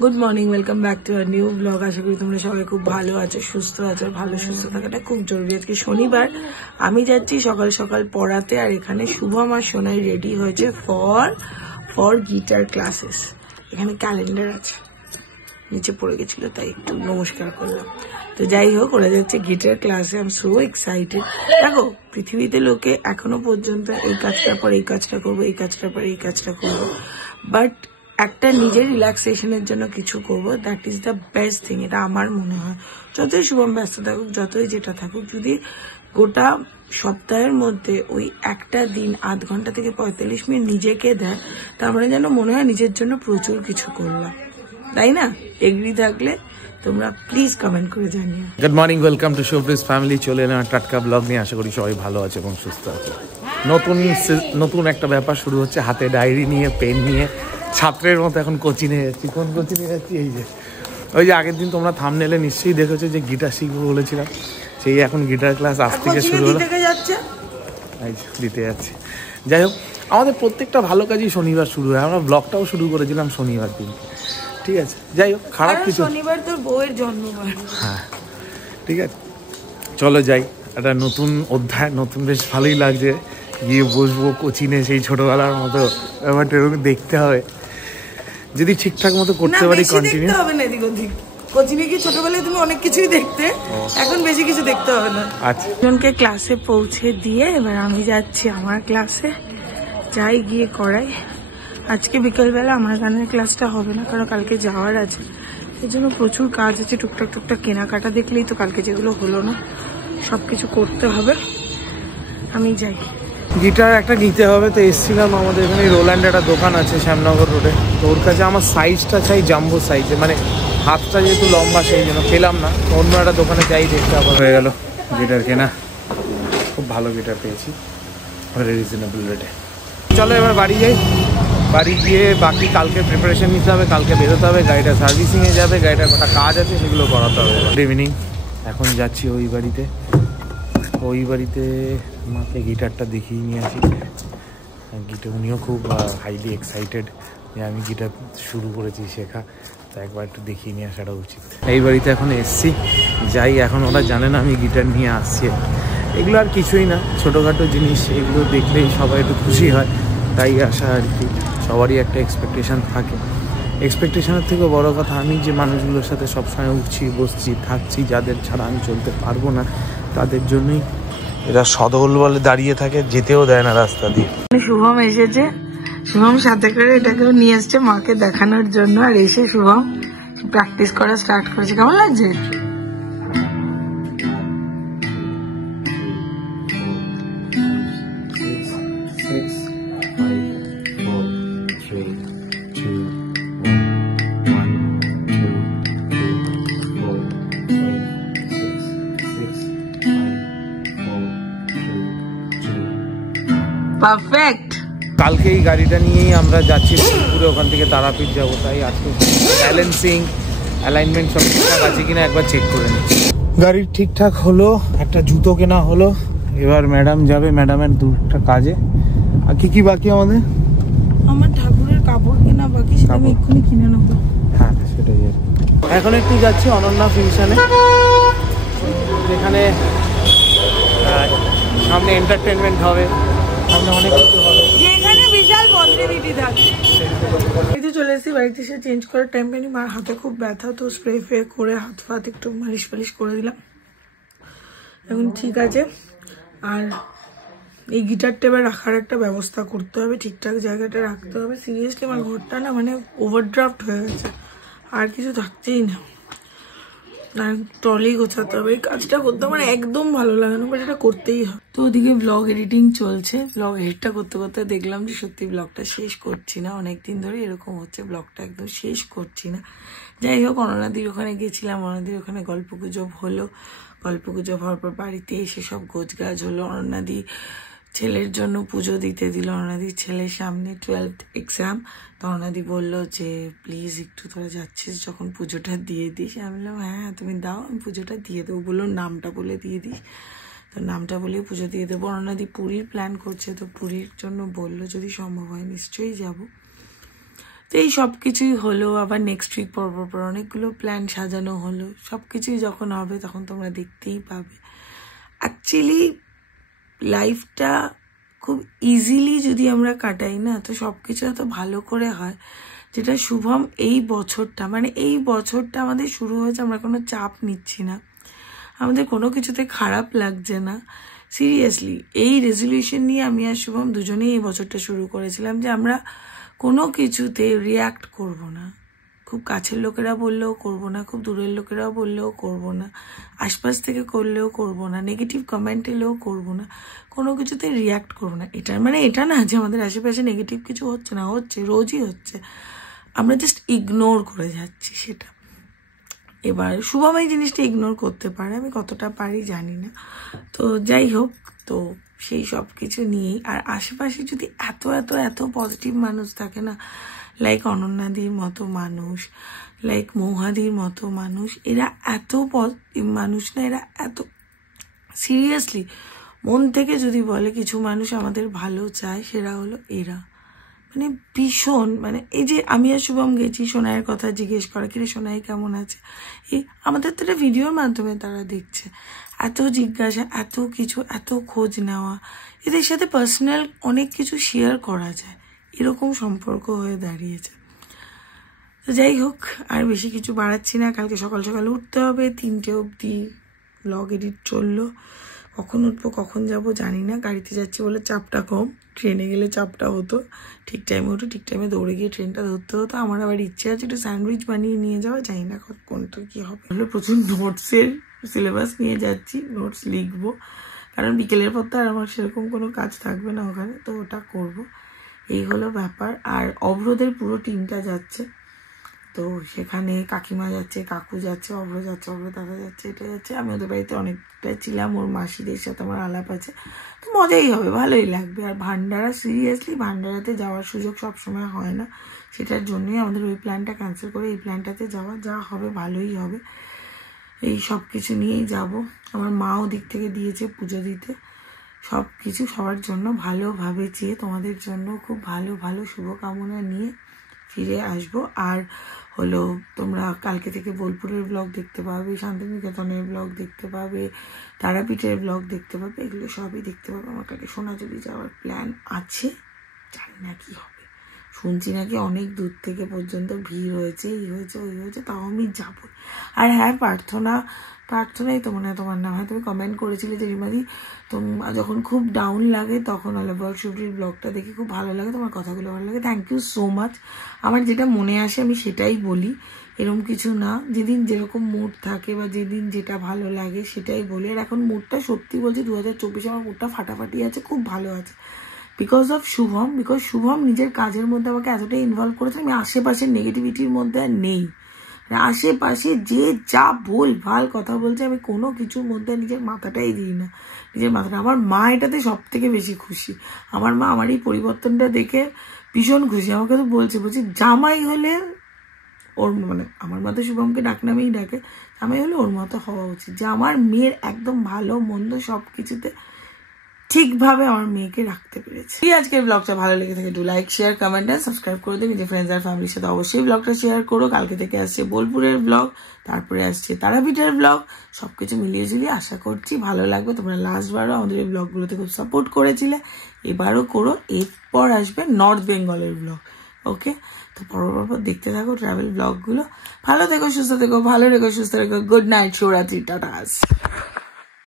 Good morning, welcome back to our new blog. আশা করি তোমরা সবাই খুব ভালো আছো, সুস্থ আছো। ভালো সুস্থ থাকাটা খুব জরুরি। আজকে শনিবার, আমি যাচ্ছি সকাল সকাল পড়াতে, আর এখানে শুভম আর সোনাই রেডি হয়েছে ফর গিটার ক্লাসেস। এখানে ক্যালেন্ডার আছে, নিচে পড়ে গেছিল তাই একটু নমস্কার করলাম। তো যাই হোক, ওরা যাচ্ছে গিটার ক্লাসে। I am so excited. দেখো, পৃথিবীতে লোকে এখনো পর্যন্ত এই কাজটার পর এই কাজটা করবো, এই কাজটার পর এই কাজটা করবো, বাট একটা নিজের রিল্যাক্সেশনের জন্য কিছু করবো, that is the best thing. এটা আমার মনে হয়, যতই শুভম ব্যস্ত থাকুক, যতই যেটা থাকুক, যদি গোটা সপ্তাহের মধ্যে ওই একটা দিন 8 ঘন্টা থেকে 45 মিনিট নিজেকে দেয়, তা আমরা যেন মনে হয় নিজের জন্য প্রচুর কিছু করলাম, তাই না? এগ্রি থাকলে তোমরা প্লিজ কমেন্ট করে জানিও। গুড মর্নিং, ওয়েলকাম টু শোব্রিজ ফ্যামিলি। চলে এলাম টাটকা ব্লগ নিয়ে। আশা করি সবাই ভালো আছে এবং সুস্থ আছে। নতুন একটা ব্যাপার শুরু হচ্ছে, হাতে ডায়েরি নিয়ে, পেন নিয়ে, ছাত্রের মতো এখন কোচিংয়ে যাচ্ছি। কোন কোচিংয়ে যাচ্ছি? এই যে ওই যে আগের দিন তোমরা থাম্বনেলে নিশ্চয়ই দেখেছো যে গিটার শিখবো বলেছিলাম, সেই এখন গিটার ক্লাস আজ থেকে শুরু হলো। দিতে যাচ্ছি। যাই হোক, আমাদের প্রত্যেকটা ভালো কাজই শনিবার শুরু হয়। আমরা ব্লগটাও শুরু করেছিলাম শনিবার দিন, ঠিক আছে? যাই হোক, খারাপ কিছু, শনিবার তোর বউয়ের জন্মবার। হ্যাঁ ঠিক আছে, চলো যাই। একটা নতুন অধ্যায়, নতুন, বেশ ভালোই লাগছে। গিয়ে বসবো কোচিনে, সেই ছোটবেলার মতো ব্যাপারটা এরকম দেখতে হবে। যদি ঠিকঠাক মতো করতে পারি কন্টিনিউ হবে না। এদিক ওদিক কোচিনে কি ছোটবেলায় তুমি অনেক কিছুই দেখতে, এখন বেশি কিছু দেখতে হবে না। আচ্ছা, জনকে ক্লাসে পৌঁছে দিয়ে এবার আমি যাচ্ছি আমার ক্লাসে। যাই গিয়ে করাই। আজকে বিকেলবেলা আমার গানের ক্লাসটা হবে না, কারণ কালকে যাওয়ার আছে। এই জন্য প্রচুর কাজ আছে, টুকটাক কেনাকাটা। দেখলেই তো কালকে যেগুলো হলো না, সবকিছু করতে হবে। আমি যাই। গিটার একটা নিতে হবে, তো এসছিলাম আমাদের এখানে রোল্যান্ড একটা দোকান আছে শ্যামনগর রোডে। তো ওর কাছে আমার সাইজটা চাই জাম্বো সাইজে, মানে হাতটা যেহেতু লম্বা সেই জন্য পেলাম না। অন্য একটা দোকানে যাই, দেখতে আবার হয়ে গেল গিটার কেনা। খুব ভালো গিটার পেয়েছি, রিজনেবল রেটে। চলো এবার বাড়ি যাই। বাড়ি গিয়ে বাকি কালকে প্রিপারেশন নিতে হবে, কালকে বেরোতে হবে, গাড়িটা সার্ভিসিংয়ে যাবে, গাড়িটার কটা কাজ আছে সেগুলো করাতে হবে। গুড ইভিনিং, এখন যাচ্ছি ওই বাড়িতে মাকে গিটারটা দেখিয়ে নিয়ে আসি। গিটার, উনিও খুব হাইলি এক্সাইটেড যে আমি গিটার শুরু করেছি শেখা, তো একবার একটু দেখিয়ে নিয়ে আসাটা উচিত। এই বাড়িতে এখন এসছি, যাই। এখন ওরা জানে না আমি গিটার নিয়ে আসছি। এগুলো আর কিছুই না, ছোটোখাটো জিনিস, এগুলো দেখলেই সবাই একটু খুশি হয়, তাই আসা আর কি। সবারই একটা এক্সপেকটেশান থাকে। এক্সপেকটেশনের থেকেও বড় কথা, আমি যে মানুষগুলোর সাথে সবসময় উঠছি, বসছি, থাকছি, যাদের ছাড়া আমি চলতে পারবো না, তাদের জন্যই এরা সদল বলে দাঁড়িয়ে থাকে, যেতেও দেয় না রাস্তা দিয়ে। শুভম এসেছে, শুভম সাথে করে এটাকেও নিয়ে এসছে মাকে দেখানোর জন্য। আর এসে শুভম প্র্যাকটিস করা স্টার্ট করেছে। কেমন লাগছে? পারফেক্ট। কালকে এই গাড়িটা নিয়েই আমরা যাচ্ছি পুরো, ওখান থেকে তারাপীঠ যাবো। তাই আজকে ব্যালেন্সিং, অ্যালাইনমেন্ট সব ঠিকঠাক আছে কিনা একবার চেক করে নিচ্ছি। গাড়ির ঠিকঠাক হলো, একটা জুতো কেনা হলো। এবার ম্যাডাম যাবে, ম্যাডামের দুটা কাজে। আর কি বাকি আমাদের? আমার ঠাকুরের কাপড় কেনা বাকি, সেটা আমি এক্ষুনি কিনে নেবো। হ্যাঁ সেটাই। এখন একটু যাচ্ছি অনন্যা ফিউশনে, যেখানে সামনে এন্টারটেনমেন্ট হবে, সামনে অনেক কিছু হবে, যেখানে বিশাল পজিটিভিটি থাকে। বাড়িতে চলে এসেছি, বাড়িতে এসে চেঞ্জ করার টাইম পাইনি। মার হাতে খুব ব্যথা, তো স্প্রে ফ্রে করে হাত ফাত একটু মালিশ ফালিশ করে দিলাম, এখন ঠিক আছে। আর এই গিটারটা এবার রাখার একটা ব্যবস্থা করতে হবে, ঠিকঠাক জায়গাটা রাখতে হবে। সিরিয়াসলি আমার ঘরটা না মানে ওভারড্রাফট হয়ে গেছে, আর কিছু থাকছেই না। আর ট্রলি গোছাতে হবে। এই কাজটা করতে আমার একদম ভালো লাগে না, বাট এটা করতেই হবে। তো ওদিকে ব্লগ এডিটিং চলছে। ব্লগ এডিটটা করতে করতে দেখলাম যে সত্যি ব্লগটা শেষ করছি না। অনেকদিন ধরে এরকম হচ্ছে, ব্লগটা একদম শেষ করছি না। যাই হোক, অননাদির ওখানে গেছিলাম, অননাদির ওখানে গল্পগুজব হলো। গল্পগুজব হওয়ার পর বাড়িতে এসে সব গোছগাছ হলো। অননাদি ছেলের জন্য পুজো দিতে দিল। অননাদির ছেলের সামনে 12th এক্সাম। তো অননাদি বললো যে প্লিজ একটু তোরা যাচ্ছিস যখন পুজোটা দিয়ে দিস। আমি বললাম হ্যাঁ তুমি দাও, আমি পুজোটা দিয়ে দেবো। বললো নামটা বলে দিয়ে দিস। তো নামটা বলে পুজো দিয়ে দেবো। অননাদি পুরীর প্ল্যান করছে, তো পুরীর জন্য বললো যদি সম্ভব হয় নিশ্চয়ই যাব। তো তো এই সব কিছুই হলো। আবার নেক্সট উইক পর অনেকগুলো প্ল্যান সাজানো হলো। সব কিছুই যখন হবে তখন তোমরা দেখতেই পাবে। অ্যাকচুয়ালি লাইফটা খুব ইজিলি যদি আমরা কাটাই না, তো সব কিছু এত ভালো করে হয়। যেটা শুভম এই বছরটা, মানে এই বছরটা আমাদের শুরু হয়েছে, আমরা কোনো চাপ নিচ্ছি না, আমাদের কোনো কিছুতে খারাপ লাগছে না। সিরিয়াসলি এই রেজলিউশন নিয়ে আমি আর শুভম দুজনেই এই বছরটা শুরু করেছিলাম যে আমরা কোনো কিছুতে রিয়্যাক্ট করব না। খুব কাছের লোকেরা বললেও করব না, খুব দূরের লোকেরাও বললেও করব না, আশপাশ থেকে করলেও করব না, নেগেটিভ কমেন্ট এলেও করব না, কোনো কিছুতে রিয়্যাক্ট করব না। এটার মানে এটা না যে আমাদের আশেপাশে নেগেটিভ কিছু হচ্ছে না, হচ্ছে, রোজই হচ্ছে, আমরা জাস্ট ইগনোর করে যাচ্ছি সেটা। এবার শুভম এই জিনিসটা ইগনোর করতে পারে, আমি কতটা পারি জানি না। তো যাই হোক, তো সেই সব কিছু নিয়েই, আর আশেপাশে যদি এত এত এত পজিটিভ মানুষ থাকে না, লাইক অনন্যাদির মতো মানুষ, লাইক মৌহাদির মতো মানুষ, এরা এত পজিটিভ মানুষ না, এরা এত সিরিয়াসলি মন থেকে যদি বলে কিছু মানুষ আমাদের ভালো চায়, সেরা হলো এরা। মানে ভীষণ, মানে এই যে আমি আর শুভম গেছি সোনাইয়ের কথা জিজ্ঞেস করা, কিরে সোনাই কেমন আছে, এই আমাদের তো একটা ভিডিওর মাধ্যমে তারা দেখছে, এত জিজ্ঞাসা, এত কিছু, এত খোঁজ নেওয়া, এদের সাথে পার্সোনাল অনেক কিছু শেয়ার করা যায়, এরকম সম্পর্ক হয়ে দাঁড়িয়েছে। তো যাই হোক, আর বেশি কিছু বাড়াচ্ছি না। কালকে সকাল সকাল উঠতে হবে, 3টে অবধি ব্লগ এডিট চললো। কখন উঠবো কখন যাব জানি না, গাড়িতে যাচ্ছি বলে চাপটা কম, ট্রেনে গেলে চাপটা হতো। ঠিক টাইমে উঠে ঠিক টাইমে দৌড়ে গিয়ে ট্রেনটা ধরতে হতো। আমার আবার ইচ্ছে আছে একটু স্যান্ডউইচ বানিয়ে নিয়ে যাওয়া, জানি না কোনটা কী হবে। হলো প্রচুর নোটসের সিলেবাস নিয়ে যাচ্ছি, নোটস লিখবো, কারণ বিকেলের পর তো আর আমার সেরকম কোনো কাজ থাকবে না ওখানে, তো ওটা করব। এই হলো ব্যাপার। আর অভ্রদের পুরো টিমটা যাচ্ছে, তো সেখানে কাকিমা যাচ্ছে, কাকু যাচ্ছে, অভ্র যাচ্ছে, অভ্র দাদা যাচ্ছে, এটা যাচ্ছে। আমি ওদের বাড়িতে অনেকটা ছিলাম, ওর মাসিদের সাথে আমার আলাপ আছে, তো মজাই হবে, ভালোই লাগবে। আর ভান্ডারা, সিরিয়াসলি ভান্ডারাতে যাওয়ার সুযোগ সবসময় হয় না, সেটার জন্যই আমাদের ওই প্ল্যানটা ক্যান্সেল করে এই প্ল্যানটাতে যাওয়া। যা হবে ভালোই হবে, এই সব কিছু নিয়েই যাব। আমার মাও দিক থেকে দিয়েছে পুজো দিতে, সব কিছু সবার জন্য ভালোভাবে চেয়ে তোমাদের জন্য খুব ভালো ভালো শুভকামনা নিয়ে ফিরে আসবো। আর হলো তোমরা কালকে থেকে বোলপুরের ব্লগ দেখতে পাবে, শান্তিনিকেতনের ব্লগ দেখতে পাবে, তারাপীঠের ব্লগ দেখতে পাবে, এগুলো সবই দেখতে পাবে। আমার কালকে সোনাঝুরি যাওয়ার প্ল্যান আছে, জানি না কি হবে। শুনছি নাকি অনেক দূর থেকে পর্যন্ত ভিড় হয়েছে, এই হয়েছে ওই হয়েছে, তাও আমি যাবো। আর হ্যাঁ, প্রার্থনাই তো মনে হয় তোমার নাম, হ্যাঁ তুমি কমেন্ট করেছিলে যে রিমাদি যখন খুব ডাউন লাগে তখন আলাবাগ শুভ্রির ব্লগটা দেখে খুব ভালো লাগে, তোমার কথাগুলো ভালো লাগে। Thank you so much. আমার যেটা মনে আসে আমি সেটাই বলি, এরকম কিছু না, যেদিন যেরকম মুড থাকে বা যেদিন যেটা ভালো লাগে সেটাই বলি। আর এখন মুডটা সত্যি বলছি 2024 আমার মুডটা ফাটাফাটি আছে, খুব ভালো আছে, because of Shubham. Because Shubham নিজের কাজের মধ্যে আমাকে এতটাই ইনভলভ করেছে, আমি আশেপাশের নেগেটিভিটির মধ্যে আর নেই। আশেপাশে যে যা ভাল কথা বলছে, আমি কোনো কিছুর মধ্যে নিজের মাথাটাই দিই না, নিজের মাথাটা। আমার মা এটাতে সব থেকে বেশি খুশি। আমার মা আমার এই পরিবর্তনটা দেখে ভীষণ খুশি। আমাকে তো বলছি জামাই হলে ওর, মানে আমার মতো শুভমকে ডাকনামেই ডাকে, জামাই হলে ওর মতো হওয়া উচিত, যে আমার মেয়ের একদম ভালো মন্দ সব কিছুতে ঠিকভাবে আমার মেয়েকে রাখতে পেরেছে। আজকের ব্লগটা ভালো লেগে থাকে, ডু লাইক, শেয়ার, কমেন্ট আর সাবস্ক্রাইব করে দিন। নিজের ফ্রেন্ডস আর ফ্যামিলির সাথে অবশ্যই ব্লগটা শেয়ার করো। কালকে থেকে আসছে বোলপুরের ব্লগ, তারপরে আসছে তারাপীঠের ব্লগ, সবকিছু মিলিয়ে ঝুলিয়ে আশা করছি ভালো লাগবে। তোমরা লাস্টবারও আমাদের এই ব্লগগুলোতে খুব সাপোর্ট করেছিলে, এবারও করো। এরপর আসবে নর্থ বেঙ্গলের ব্লগ, ওকে? তো পরপর দেখতে থাকো ট্রাভেল ব্লগগুলো। ভালো থেকো, সুস্থ থেকো, ভালো রেখো, সুস্থ রেখো। গুড নাইট, শুভরাত্রি, টাটা।